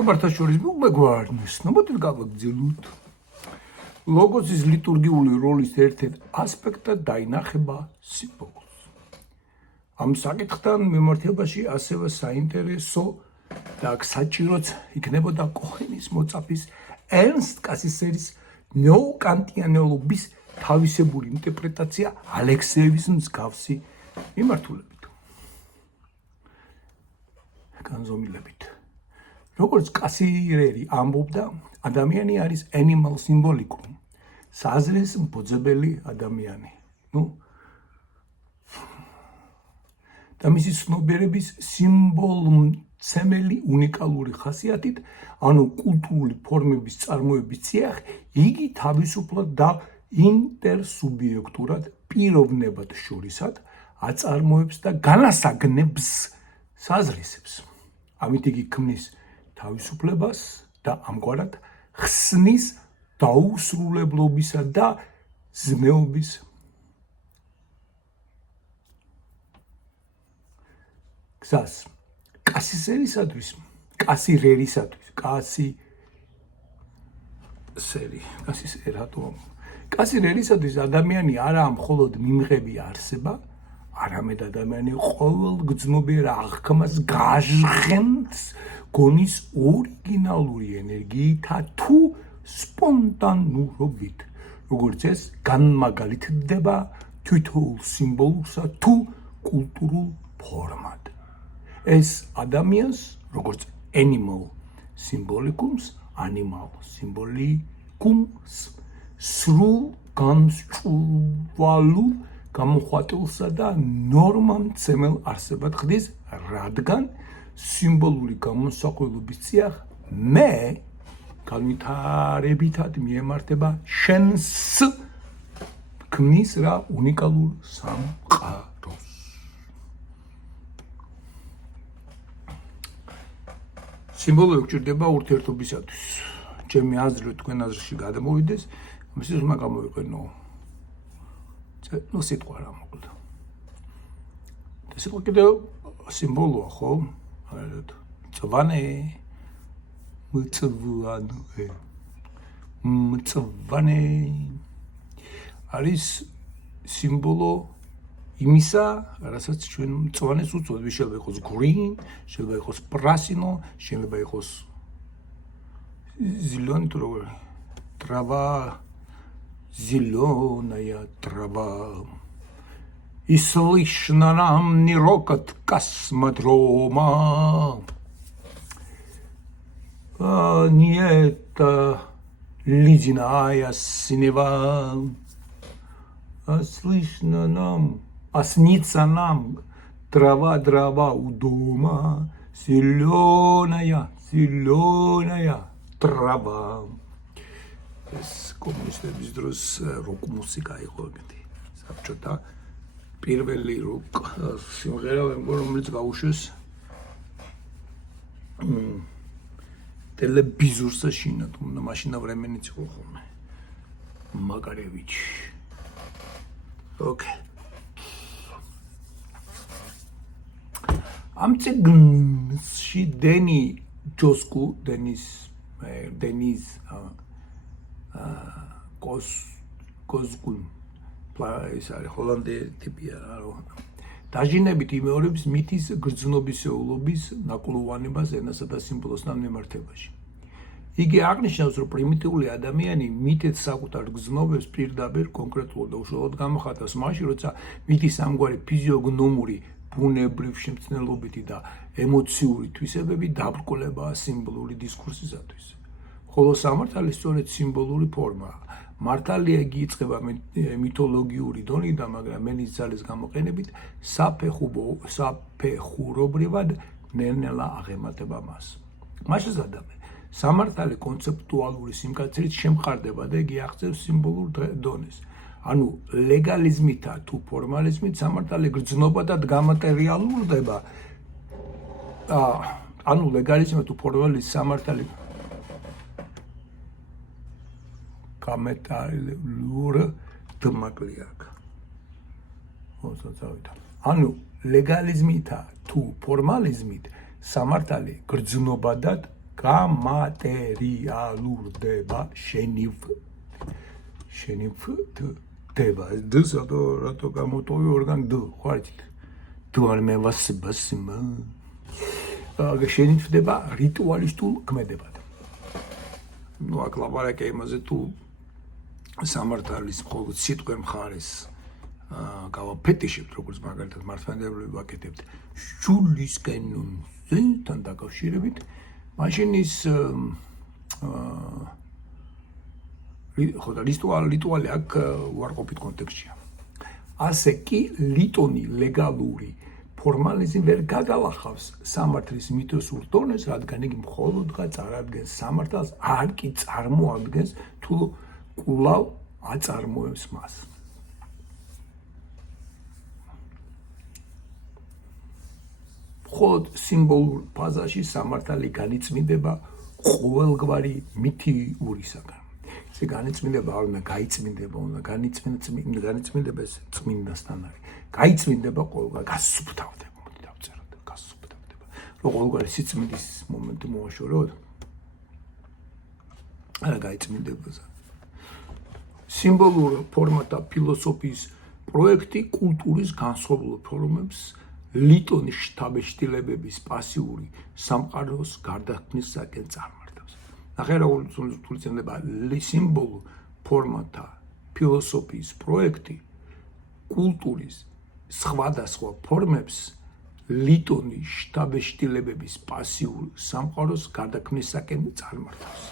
მეგობართა შორის მეგვარნეს, მოდით გავაგრძელოთ. ლოგოსის ლიტურგიული როლის ერთ-ერთ ასპექტად დაინახება სიმბოლოს. ამ საკითხთან მიმართებაში ასევე საინტერესო და საჭიროც იქნებოდა კოხენის მოწაფის ერნსტ კასისერის ნეოკანტიანელობის თავისებური ინტერპრეტაცია ალექსეევის მსგავსი მიმართულებით. განზომილებით. როგორც კასირერი ამბობდა, ადამიანი არის animal symbolic, საზრის მფუძებელი ადამიანი. და მისი ცნობიერების სიმბოლმცემელი უნიკალური ხასიათით, ანუ კულტურული ფორმების წარმოების წიაღ, იგი თავისუფლად და ინტერსუბიექტურად პიროვნებად შორისად აწარმოებს და განასაგნებს საზრისებს. ამით იგი ქმნის თავისუფლებას და ამგვარად ხსნის დაუსრულებლობისა და ზმეობის გზას. კასირერისათვის ადამიანი არაა მხოლოდ მიმღები არსება, არამედ ადამიანი ყოველგრძნობიერ აღქმას გაჟღენს გონის ორიგინალური ენერგიითა თუ სპონტანურობით, როგორც ეს განმაგალითდება თითოეულ სიმბოლურსა თუ კულტურულ ფორმად. ეს ადამიანს, როგორც animal symbolicums, animal symbolicums, სრულ განსჭვალულ გამოხატულსა და ნორმამცემელ არსებად ხდის, რადგან სიმბოლური გამოსახულობის წიაღ მე განვითარებითად მიემართება შენს ქმნის რა უნიკალურ სამყაროს. სიმბოლო გვჭირდება ურთიერთობისათვის. ჩემი აზრით თქვენ აზრში გადამოვიდეს, ამისთვის უნდა გამოვიყენო სიტყვა რა მოკლედ. სიტყვა კიდევ სიმბოლოა, ხო? მწვანე, მწვანე არის სიმბოლო იმისა, რასაც ჩვენ მწვანეს უწოდებ. შეიძლება იყოს green, შეიძლება იყოს პრასინო, შეიძლება იყოს зелёный трава. Трава зеленая трава. И слышно нам не рокот космодрома. Не это ледяная синева. А слышно нам, а снится нам трава у дома. Зеленая трава. ეს კომუნისტების დროს როკ მუსიკა იყო ეგეთი. საბჭოთა პირველი როკ სიმღერა, რომელიც გაუშვეს ტელევიზორს შინად, მაშინ временიც იყო ხოლმე. მაგარევიჩი. ოკეი. ამ წიგნში დენის კოზგუნ ეს არის ჰოლანდიელი ტიპია რა. დაჟინებით იმეორებს მითის გრძნობისეულობის ნაკლოვანებას ენასა და სიმბოლოსთან მიმართებაში. იგი აღნიშნავს, რომ პრიმიტიული ადამიანი მითით საკუთარ გრძნობებს პირდაპირ კონკრეტულად და უშუალოდ გამოხატავს მაშინ, როცა მითის ამგვარი ფიზიოგნომური ბუნებრივ შემცნელობითი და ემოციური თვისებები დაბრკოლებაა სიმბოლური დისკურსისათვის. ხოლო სამართალი სწორედ სიმბოლური ფორმაა. მართალია იგი იწყება მითოლოგიური დონიდან, მაგრამ მენის ძალის გამოყენებით საფეხურობრივად ნელ-ნელა აღემატება მას. მასშტაბზე სამართალი კონცეპტუალური სიმკაცრით შემყარდება და იგი აღწევს სიმბოლურ დონეს. ანუ ლეგალიზმითა თუ ფორმალიზმით სამართალი გრძნობადად გამატერიალურდება. ანუ ლეგალიზმი თუ ფორმალიზმი სამართალი გამეტალურ დმაკლიაკ. ანუ ლეგალიზმითა თუ ფორმალიზმით სამართალი გრძნობადად გამატერიალურდება შენიფდება დსადო რატო გამოტოვი ორგან დ ხარით დუარმევასიბასიმა შენიფდება რიტუალისტულ ქმედებად ნუ აქ ლაპარაკია იმაზე თუ სამართალის მხოლოდ სიტყვე მხარეს გავაფეტიშებთ როგორც მაგალითად მართლმადიდებლები ვაკეთებთ სულისკენ თან დაკავშირებით მაშინ ის ხო და ლიტვალი აქ უარყოფით კონტექსტშია ასე კი ლიტონი ლეგალური ფორმალიზმი ვერ გაგალახავს სამართლის მითოსურ დონეს, რადგან იგი მხოლოდღა წარადგენს სამართალს, არ კი წარმოადგენს თუ კვლავ აწარმოებს მას. მხოლოდ სიმბოლურ ფაზაში სამართალი განიწმინდება ყოველგვარი მითიურისაგან. ეს განიწმინდება არ უნდა გაიწმინდება, უნდა განიწმინდება ეს წმინდასთან არის. გაიწმინდება ყოველგვარი გასუფთავდება, მოდი დავწეროთ, გასუფთავდება. რომ ყოველგვარი სიწმინდის მომენტი მოაშოროთ. არა გაიწმინდება. სიმბოლურ ფორმათა ფილოსოფიის პროექტი კულტურის განსხვავებულ ფორმებს ლიტონის შთაბეჭდილებების პასიური სამყაროს გარდაქმნისაკენ წარმართავს. ნახე როგორ თulitzemdeba სიმბოლურ ფორმათა ფილოსოფიის პროექტი კულტურის სხვადასხვა ფორმებს ლიტონის შთაბეჭდილებების პასიურ სამყაროს გარდაქმნისაკენ წარმართავს.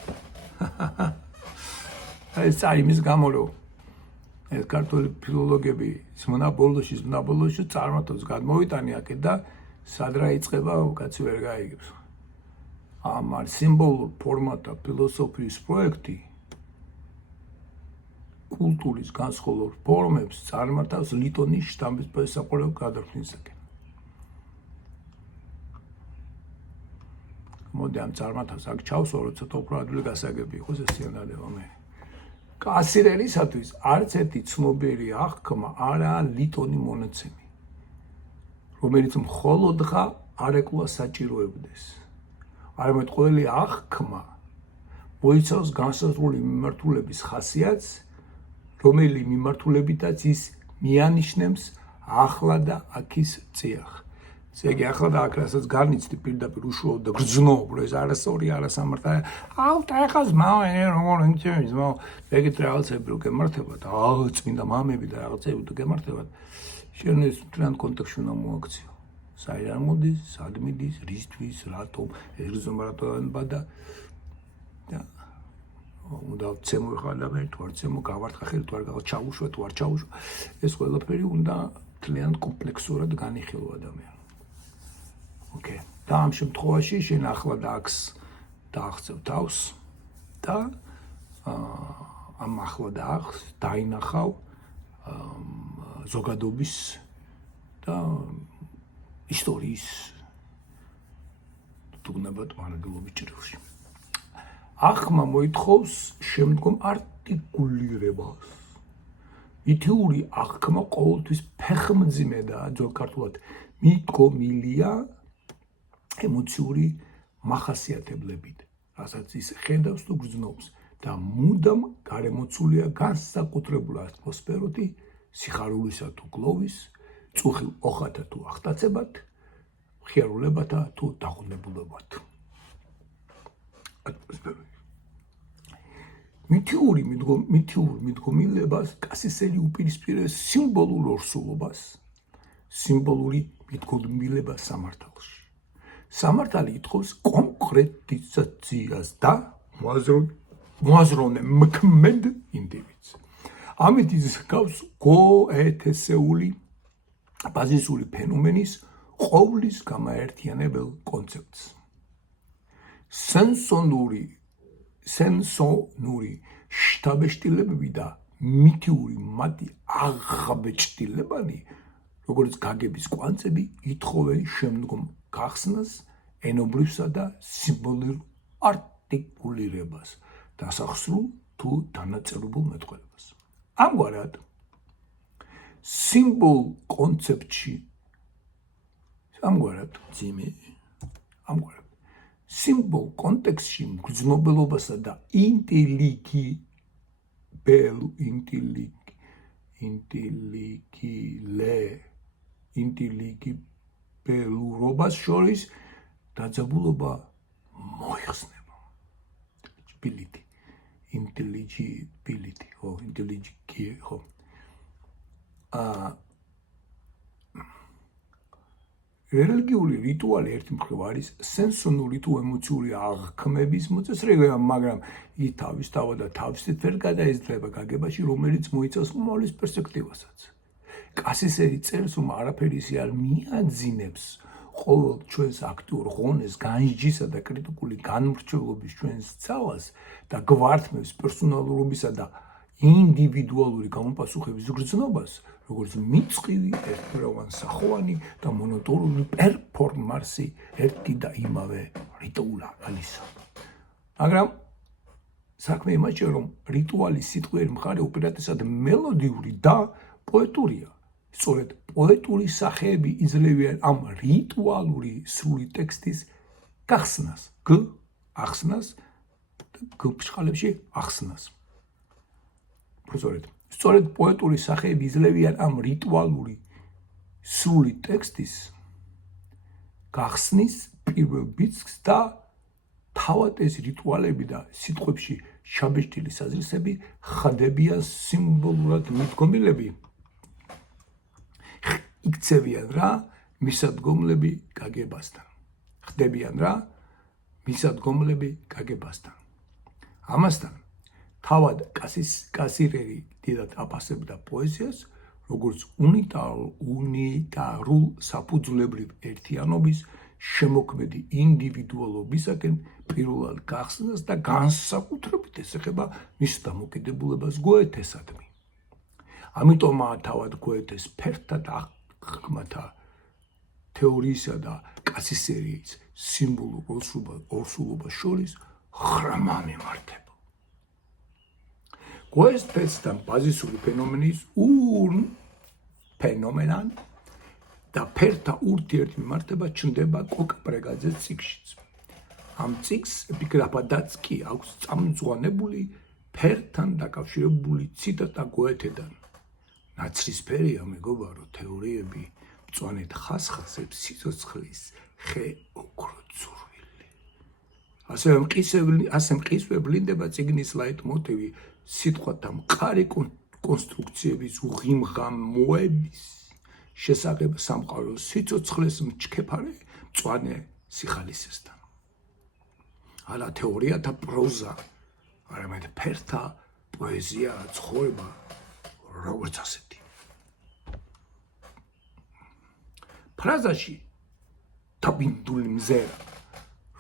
ეს არის მის გამო რომ ეს ქართული ფილოლოგები ზმნაბოლოში წარმართავს გადმოვიტანი აქეთ და სად რა იწყება კაცი ვერ გაიგებს. ამარ სიმბოლურ ფორმათა ფილოსოფიის პროექტი კულტურის განსხვავებულ ფორმებს წარმართავს ლიტონის შთაბეჭდილების სამყაროს გარდაქმნისაკენ. მოდი ამ წარმართავს აქ ჩავსვარო ცოტა უფრო ადვილი გასაგები იყოს ეს სცენარება მე. კასირელისათვის არც ერთი ცნობილი აღქმა არაა ლიტონი მონაცემი, რომელიც მხოლოდღა არ ეკლა საჭიროებდეს. არამედ ყოველი აღქმა მოიცავს განსაზღვრული მიმართულების ხასიათს, რომელი მიმართულებითაც ის მიანიშნებს ახლა და აქის წიაღ. ესე იგი ახლა და აქ რასაც განიცდი პირდაპირ უშუალოდ და გრძნობ, რომ ეს არასწორი არასამართალი. და ეხლა ზმაო როგორ ინტერესებს ზმაო ეგეთ რაღაცები რო გემართებათ, წმინდა მამები და რაღაცები თუ გემართებათ, შენ ეს მთლიან კონტექსტში უნდა მოაქციო. საიდან მოდის, სად მიდის, რისთვის, რატომ, ეს გრძნობა რატომ და უნდა ვცემო ხა ადამიანი თუ არ ცემო, გავარტყა ხელი თუ არ ჩავუშვა თუ არ ჩავუშვა, ეს ყველაფერი უნდა მთლიან კომპლექსურად განიხილო ადამიანი. Okay. და ამ შემთხვევაში შენ ახლა და აქს დააღწევ თავს და ამ ახლა და აქს დაინახავ ზოგადობის და ისტორიის თუნდაც მარაგლობის ჭრილში. ახმა მოითხოვს შემდგომ არტიკულირებას. ითიური აღქმა ყოველთვის ფეხმძიმედაა ძველქართულად მიდგომილია ემოციური მახასიათებლებით, რასაც ის ხედავს თუ გრძნობს და მუდამ გარემოცულია განსაკუთრებული ატმოსფეროთი სიხარულისა თუ გლოვის, წუხილ ოხათა თუ ახტაცებად, ხიარულებათა თუ დაღუნებულებად. მითიური მიდგომილებას კასისელი უპირისპირებს სიმბოლურ ორსულობას, სიმბოლური მიდგომილება სამართალში. სამართალი ითხოვს კონკრეტიზაციას და მოაზროვნე მქმედ ინდივიდს. ამით ის გავს გოეთესეული ბაზისური ფენომენის ყოვლის გამაერთიანებელ კონცეპტს. სენსონური შთაბეჭდილებები და მითიური მათი აღბეჭდილებანი, როგორც გაგების კვანძები, ითხოვენ შემდგომ გახსნას ენობრივსა და სიმბოლურ არტიკულირებას, დასახსრულ თუ დანაწევრებულ მეტყველებას. ამგვარად, სიმბოლ კონცეპტში, ამგვარად სიმბოლ კონტექსტში მგრძნობელობასა და ინტელიგიბელურობას შორის დაძაბულობა მოიხსნება. Ability, intelligibility, ხო. რელიგიური რიტუალი ერთი მხრივ არის სენსორული თუ ემოციური აღქმების მოწესრიგება, მაგრამ იგი თავისთავად და თავისით ვერ გადაეძლევა გაგებაში, რომელიც მოიცავს მომავლის პერსპექტივასაც. კასისერი წერს, რომ არაფერი ისე არ მიაძინებს ყოველ ჩვენს აქტიურ ღონეს, განსჯისა და კრიტიკული განმრჩევლობის ჩვენს ძალას და გვართმევს პერსონალურობისა და ინდივიდუალური გამოპასუხების გრძნობას, როგორც მიწყივი, ერთფეროვან სახოვანი და მონოტონური პერფორმანსი ერთი და იმავე რიტუალისა. მაგრამ საქმე იმაშია, რომ რიტუალის სიტყვიერი მხარე უპირატესად მელოდიური და პოეტურია. სწორედ პოეტური სახეები იძლევიან ამ რიტუალური სრული ტექსტის გახსნას, ახსნას და გფრთხალებში ახსნას. სწორედ პოეტური სახეები იძლევიან ამ რიტუალური სრული ტექსტის გახსნის პირველ ბიძგს და თავად ეს რიტუალები და სიტყვებში შაბეჭდილი საზრისები ხდებიან სიმბოლურად მიდგომილები. იქცევიან რა მისადგომლები გაგებასთან. ამასთან თავად კასირერი დიდად აფასებდა პოეზიას, როგორც უნიტარულ საფუძვლებრივ ერთიანობის შემოქმედი ინდივიდუალობისაკენ პირველად გახსნას და განსაკუთრებით ეს ეხება მის დამოკიდებულებას გოეთესადმი. ამიტომაა თავად გოეთეს ფერთა და აღქმათა თეორიისა და კასისერიის სიმბოლურ ორსულობას შორის ხრამა მიმართება. გოეთესთან ბაზისური ფენომენან და ფერთა ურთიერთმიმართება ჩნდება კოკ-ბრეგაძეს წიგნშიც. ამ წიგნს ეპიგრაფადაც კი აქვს წამწვანებული ფერთან დაკავშირებული ციტატა გოეთედან. ნაცრისფერია მეგობარო თეორიები, მწვანედ ხასხასებს სიცოცხლის ხე ოქროძურვილი. ასე მყისვე ვლინდება წიგნის ლაიტმოტივი სიტყვათა მყარი კონსტრუქციების უღიმღამოების შესახებ სამყაროს სიცოცხლეს მჩქეფარე მწვანე სიხალისესთან. არა თეორიათა პროზა, არამედ ფერთა პოეზია, ცხოვრება როგორც ასეთი. ფრაზაში დაბინდული მზერა,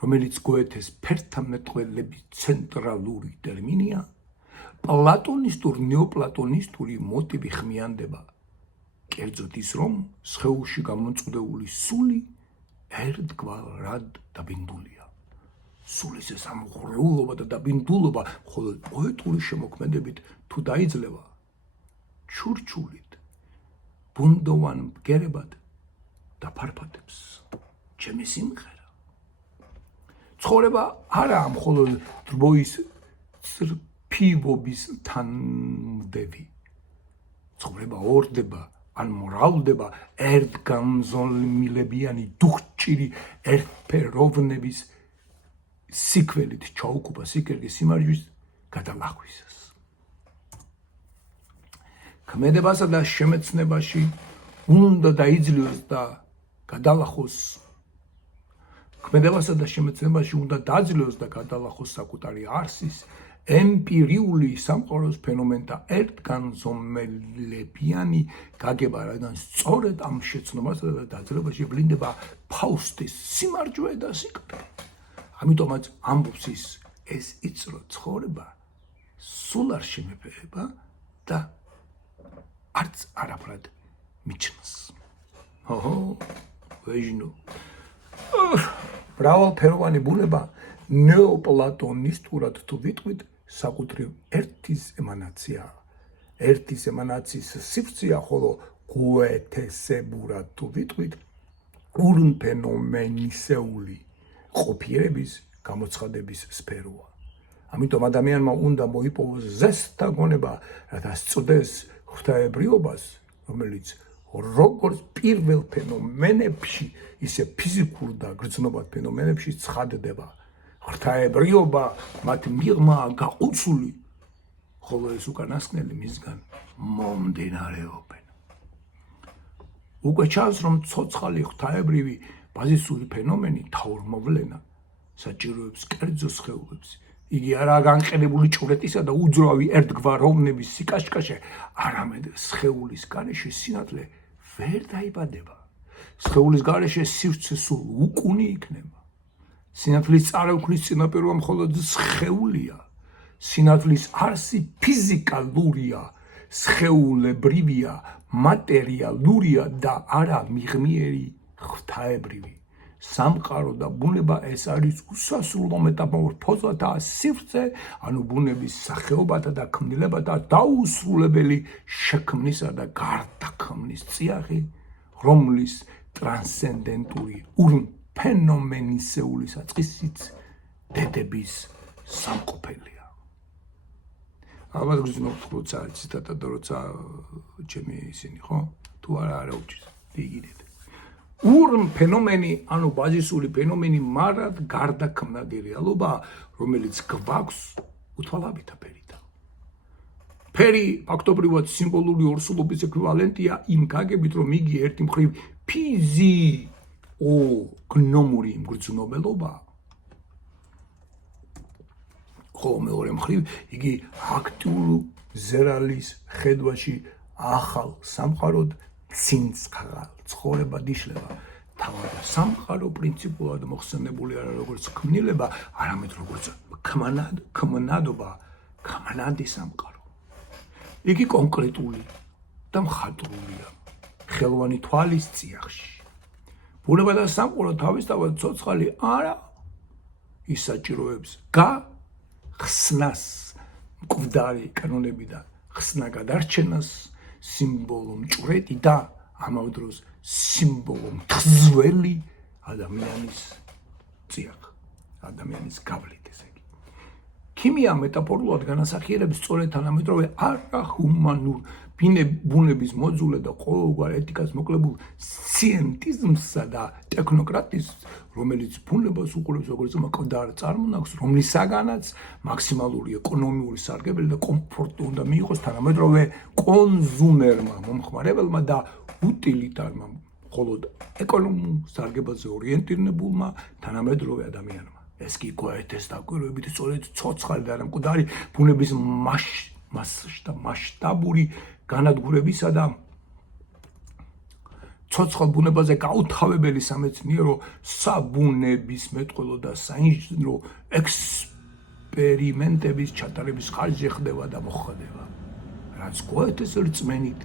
რომელიც გოეთეს ფერთა მეტყველების ცენტრალური ტერმინია, პლატონისტურ-ნეოპლატონისტური მოტივი ხმიანდება. კერძოდ ის, რომ სხეულში გამომწყვდეული სული ერთგვარად დაბინდულია. სულის ეს ამღვრეულობა და დაბინდულობა მხოლოდ პოეტური შემოქმედებით თუ დაიძლევა, ჩურჩულით, ბუნდოვან ბგერებად დაფარფატებს ჩემი სიმღერა. ცხოვრება არაა მხოლოდ დროის წრფივობის თანმდევი. ცხოვრება ორდება ან მრავლდება ერთგამზომილებიანი დუხჭირი ერთფეროვნების სიკვდილით ჩაუქუპა სიკერგის სიმარჯვის გადალახვისას. ქმედებასა და შემეცნებაში უნდა დაიძლიოს და გადალახოს. ქმედებასა და შემეცნებაში უნდა დაძლევს და გადალახოს საკუთარი არსის ემპირიული სამყაროს ფენომენთა ერთგანზომილებიანი გაგება, რადგან სწორედ ამ შეცნობასა და დაძლებაში ვლინდება ფაუსტის სიმარჯვე და სიკვდილი. ამიტომაც ამბობს ის, ეს იწრო ცხოვრება სულ არ შემეფერება და არც არაფრად მიჩნს. ვეჟნო. მრავალფეროვანი ბუნება ნეოპლატონისტურად თუ ვიტყვით საკუთრივ ერთის ემანაციაა. ერთის ემანაციის სივრცეა, ხოლო გოეთესებურად თუ ვიტყვით ურფენომენისეული ყოფიერების გამოცხადების სფეროა. ამიტომ ადამიანმა უნდა მოიპოვოს ზესთა გონება, რათა სწდეს ღვთაებრიობას, რომელიც როგორც პირველ ფენომენებში, ისე ფიზიკურ და გრძნობად ფენომენებში ცხადდება. ღვთაებრიობა მათ მიღმაა გაუცული, ხოლო ეს უკანასკნელი მისგან მომდინარეობენ. უკვე ჩანს, რომ ცოცხალი ღვთაებრივი ბაზისური ფენომენი თაურმოვლენა საჭიროებს კერძო სხეულებს. იგი არაა განყენებული ჭვრეტისა და უძრავი ერთგვაროვნების სიკაშკაშე, არამედ სხეულის გარეშე სინათლე ვერ დაიბადება. სხეულის გარეშე სივრცე სულ უკუნი იქნება. სინათლის წარევქმნის წინაპირობა მხოლოდ სხეულია. სინათლის არსი ფიზიკალურია, სხეულებრივია, მატერიალურია და არა მიღმიერი ღვთაებრივი. სამყარო და ბუნება ეს არის უსასრულო მეტამორფოზათა სივრცე, ანუ ბუნების სახეობათა და ქმნილებათა დაუსრულებელი შექმნისა და გარდაქმნის წიაღი, რომლის ტრანსცენდენტური ურფენომენისეული საწყისიც დედების სამყოფელია. ალბათ გძნობთ, როცა ციტატა და როცა ჩემი ისინი, ხო? თუ არა უჩის. იგიდეთ. ურფენომენი, ანუ ბაზისური ფენომენი მარად გარდაქმნადი რეალობა, რომელიც გვაქვს უთვალავითა ფერიდან. ფერი ფაქტობრივად სიმბოლური ორსულობის ეკვივალენტია იმ გაგებით, რომ იგი ერთი მხრივ ფიზიოგნომური მგრძნობელობაა, ხოლო მეორე მხრივ იგი აქტიურ ზერალის ხედვაში ახალ სამყაროდ ცინცხალ ცხოვრება დიშლება. თავად სამყარო პრინციპულად მოხსენებული არა როგორც ქმნილება, არამედ როგორც ქმნადობა, ქმნადი სამყარო. იგი კონკრეტული და მხატვრულია, ხელოვანი თვალის წიაღში. ბუნება და სამყარო თავისთავად ცოცხალი არა, ის საჭიროებს გახსნას, მკვდარი კანონებიდან ხსნა გადარჩენას, სიმბოლო მჭვრეტი და ამავე დროს სიმბოლო მთხზველი ადამიანის წიაღ, ადამიანის გავლით, ესე იგი. ქიმია მეტაფორულად განასახიერებს სწორედ თანამედროვე არახუმანურ ბუნების მოძულე და ყოველგვარ ეთიკას მოკლებულ სციენტიზმსა და ტექნოკრატიზმს, რომელიც ბუნებას უყურებს როგორც მკვდარ წარმონაქმნს, რომლისაგანაც მაქსიმალური ეკონომიური სარგებელი და კომფორტი უნდა მიიღოს თანამედროვე კონზუმერმა, მომხმარებელმა და უტილიტარმა, მხოლოდ ეკონომიურ სარგებელზე ორიენტირებულმა თანამედროვე ადამიანმა. ეს კი გვაერთეს დაკვირვებით სწორედ ცოცხალი და მკვდარი ბუნების მასშტაბური განადგურებისა და ცოცხალ ბუნებაზე გაუთავებელი სამეცნიერო საბუნებისმეტყველო და საინჟინრო ექსპერიმენტების ჩატარების ხარჯზე ხდება და მოხდება, რაც გვაერთეს რწმენით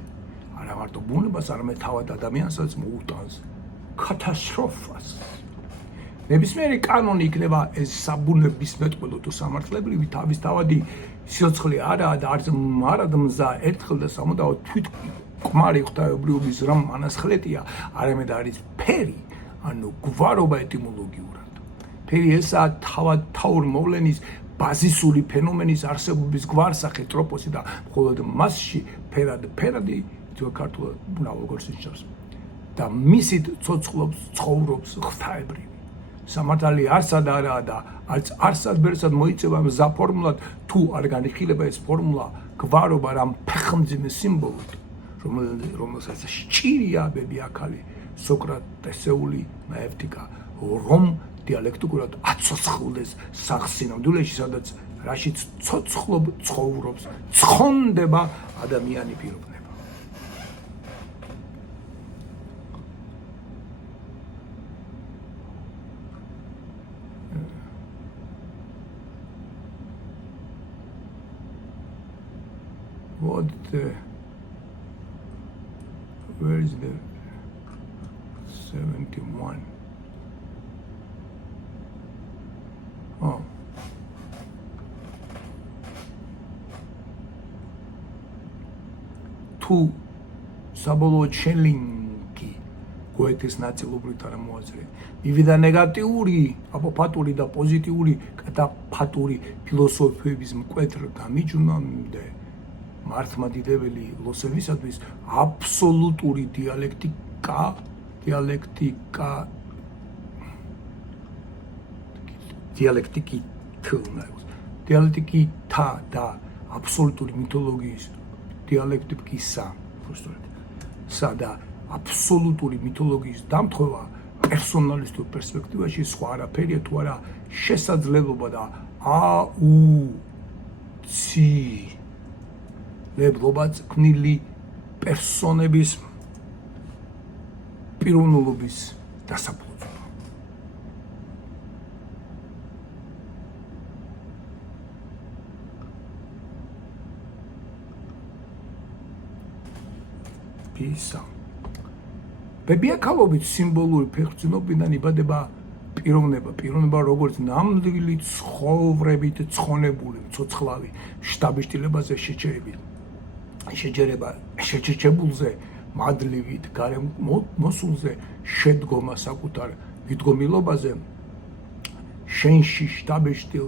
არა მარტო ბუნებას, არამედ თავად ადამიანსაც მოუტანს კატასტროფას. ნებისმიერი კანონი იქნება ეს საბუნებისმეტყველო თუ სამართლებრივი თავისთავადი სიცოცხლე არაა და არც მარად მზა ერთხელ და სამუდაოდ თვითკმარი ღვთაებრიობის რამ ანასხლეტია, არამედ არის ფერი, ანუ გვარობა ეტიმოლოგიურად. ფერი ესაა თავად თაურმოვლენის ბაზისური ფენომენის არსებობის გვარსახე, ტროპოსი და მხოლოდ მასში ფერადი თუ ქართულად როგორც ნიშნავს და მისით ცოცხლობს, ცხოვრობს ღვთაებრივი. სამართალი არსად არაა და არც არსად ბერსად მოიწევა მზა ფორმულად, თუ არ განიხილება ეს ფორმულა გვარობა რამ ფეხმძიმე სიმბოლოდ, რომელსაც სჭირია ბებიაქალი სოკრატესეული მაევტიკა, რომ დიალექტიკურად აცოცხლდეს სახსინამდვილეში, სადაც რაშიც ცოცხლობ ცხოვრობს, ცხონდება ადამიანი პიროვნება. Where is the 71? Oh. თუ საბოლოოდ შენლინგი გოეთეს ნაწილობრივ თანამოაზრე. მივიდა ნეგატიური, აპოფატური და პოზიტიური კატაფატური ფილოსოფიების მკვეთრ გამიჯვნამდე მართლმადიდებელი ფილოსოფიისათვის აბსოლუტური დიალექტიკითა და აბსოლუტური მითოლოგიის დიალექტიკისა და აბსოლუტური მითოლოგიის დამთხოვა პერსონალისტურ პერსპექტივაში სხვა არაფერია თუ არა შესაძლებლობა და აუცილებლობა წკვნილი პერსონების პიროვნულობის დასაფლავება. Pisa. ბებიაქალობით სიმბოლური ფეხმძიმნობიდან იბადება პიროვნება როგორც ნამდვილი ცხოვრებით ცხონებული მცოცხლავი შთაბეჭდილებაზე შეჩერებულზე მადლივით მოსულზე შედგომა საკუთარ მიდგომილობაზე შენში შთაბეჭდილ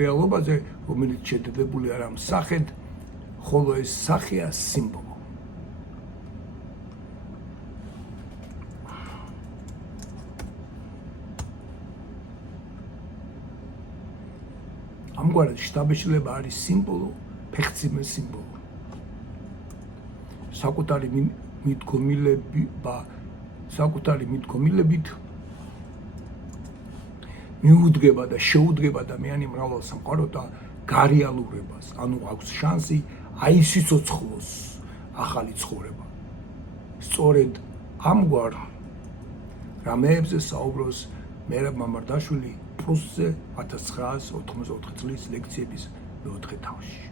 რეალობაზე რომელიც შედედებული არა მსახედ ხოლო ეს სახეა სიმბოლო. ამგვარად შთაბეჭდილება არის სიმბოლო, ფეხმძიმნე სიმბოლო. საკუთარი მიდგომილებით მიუდგება და შეუდგება ადამიანი მრავალ სამყაროს და გარეალურებას, ანუ აქვს შანსი აისიცოცხლოს ახალი ცხოვრება. სწორედ ამგვარ რამეებზე საუბრობს მერაბ მამარდაშვილი პრუსტზე 1984 წლის ლექციების მეოთხე თავში.